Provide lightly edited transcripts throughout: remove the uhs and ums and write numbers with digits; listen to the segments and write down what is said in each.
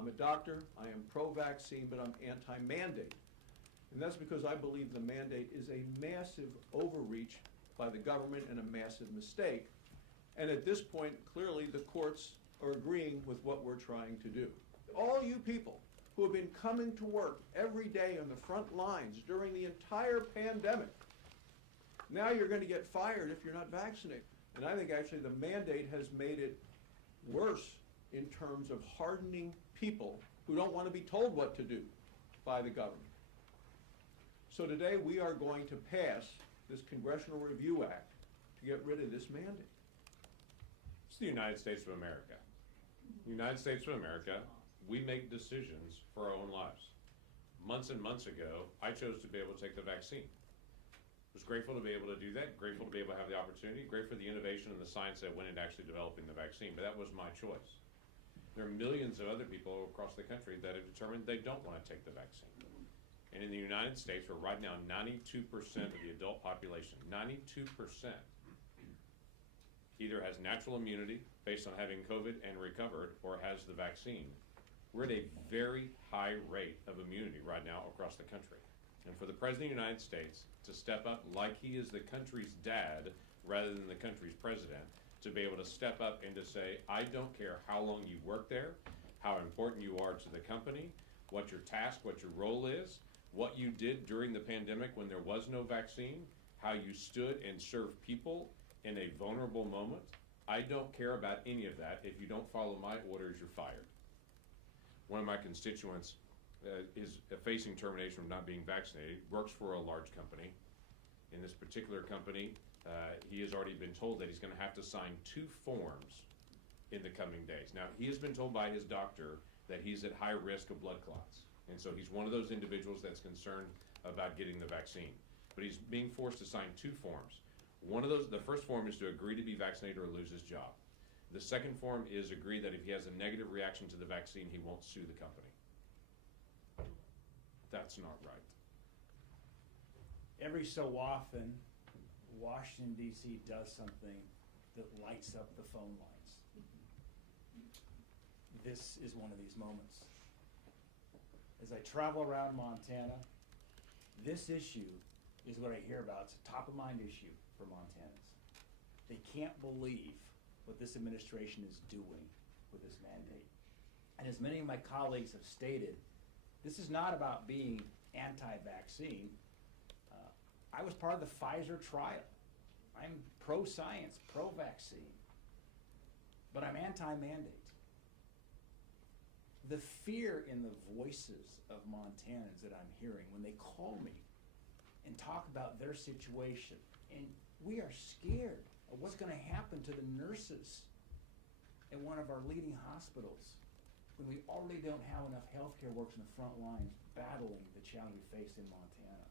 I'm a doctor, I am pro-vaccine, but I'm anti-mandate. And that's because I believe the mandate is a massive overreach by the government and a massive mistake. And at this point, clearly the courts are agreeing with what we're trying to do. All you people who have been coming to work every day on the front lines during the entire pandemic, now you're going to get fired if you're not vaccinated. And I think actually the mandate has made it worse in terms of hardening people who don't want to be told what to do by the government. So today we are going to pass this Congressional Review Act to get rid of this mandate. It's the United States of America. The United States of America, we make decisions for our own lives. Months and months ago, I chose to be able to take the vaccine. Was grateful to be able to do that, grateful to be able to have the opportunity, grateful for the innovation and the science that went into actually developing the vaccine, but that was my choice. There are millions of other people across the country that have determined they don't want to take the vaccine. And in the United States, where right now 92% of the adult population, 92%, either has natural immunity based on having COVID and recovered, or has the vaccine, we're at a very high rate of immunity right now across the country. And for the President of the United States to step up like he is the country's dad rather than the country's president, to be able to step up and to say, I don't care how long you work there, how important you are to the company, what your task, what your role is, what you did during the pandemic when there was no vaccine, how you stood and served people in a vulnerable moment. I don't care about any of that. If you don't follow my orders, you're fired. One of my constituents is facing termination from not being vaccinated, works for a large company. In this particular company, he has already been told that he's going to have to sign 2 forms in the coming days. Now, he has been told by his doctor that he's at high risk of blood clots. And so he's one of those individuals that's concerned about getting the vaccine. But he's being forced to sign 2 forms. One of those, the first form is to agree to be vaccinated or lose his job. The second form is agree that if he has a negative reaction to the vaccine, he won't sue the company. That's not right. Every so often, Washington, D.C. does something that lights up the phone lines. This is one of these moments. As I travel around Montana, this issue is what I hear about. It's a top-of-mind issue for Montanans. They can't believe what this administration is doing with this mandate. And as many of my colleagues have stated, this is not about being anti-vaccine. I was part of the Pfizer trial. I'm pro-science, pro-vaccine, but I'm anti-mandate. The fear in the voices of Montanans that I'm hearing when they call me and talk about their situation, and we are scared of what's going to happen to the nurses at one of our leading hospitals when we already don't have enough healthcare workers in the front lines battling the challenge we face in Montana.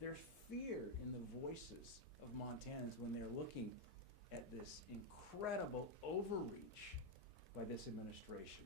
There's fear in the voices of Montanans when they're looking at this incredible overreach by this administration.